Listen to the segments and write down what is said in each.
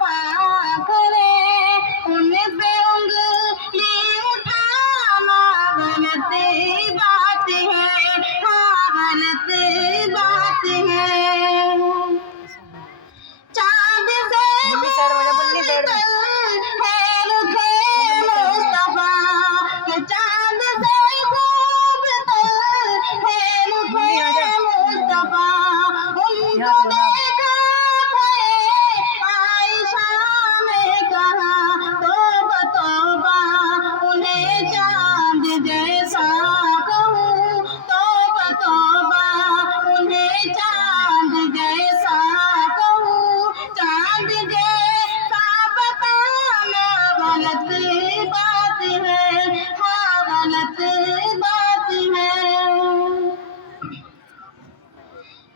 भाखरे उनसे उंगली उठाना गलत बात है, हाँ गलत बात है। चाँद से है रुखे मुस्तफा के चाँद से खूब है रुखे मुस्तफा। उनको देखा आयशा ने कहा तौबा तौबा उन्हें चाँद जैसा कहूँ, तौबा तौबा उन्हें चाँद जैसा कहूँ। चाँद जैसा बताना गलत बात है, हाँ गलत बात है।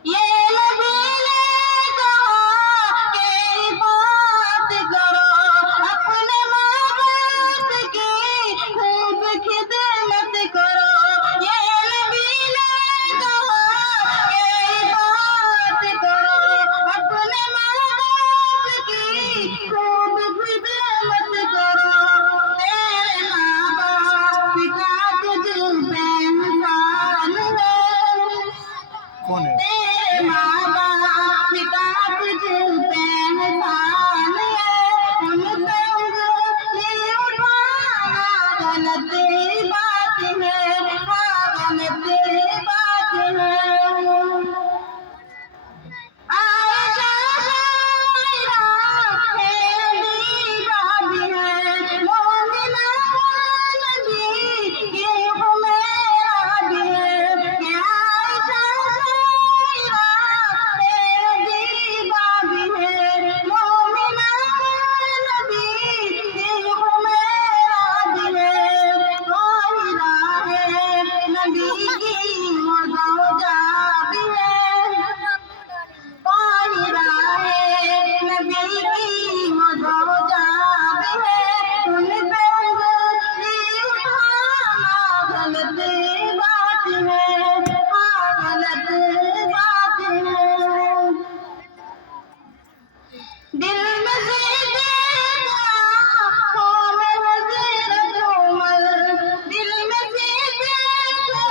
ये नबी ने कहा कि बात करो अपने माँ बाप की खूब खिदमत करो। ये नबी ने कहा कि बात करो अपने माँ बाप की खूब खिदमत करो। तेरे माँ बाप का तुझ पे एहसान है, कौन है? तेरे माँ बाप का तुझ पे एहसान है। उन पे उंगली उठाना गलत बात है, हाँ गलत बात है। आयशा शायरा है दीवा भी है, मोमिना नबी की हुमैरा भी है। ये आयशा शायरा है दीवा भी है, मोमिना नबी की हुमैरा भी है। ताहिरा है नबी की मौजूदा भी है, ताहिरा है नबी की मौजूदा भी है। उन पे उंगली उठाना गलत बात है, हाँ गलत बात है। दिल में से देखा हो मैं हज़रत उमर, दिल में से देखा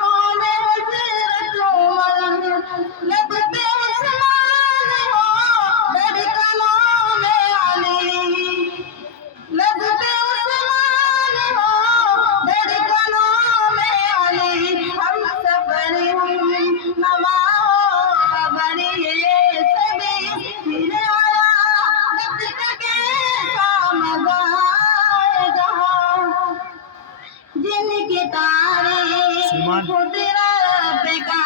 हो मैं हज़रत उमर। लब पे उस्मान हो धड़कनों में अली, लब पे उस्मान हो धड़कनों में अली। हम सफर हम नवा हो बड़े सभी फिर आया कैसा मजा आएगा। जिनके तारे सलमान। खुद रब का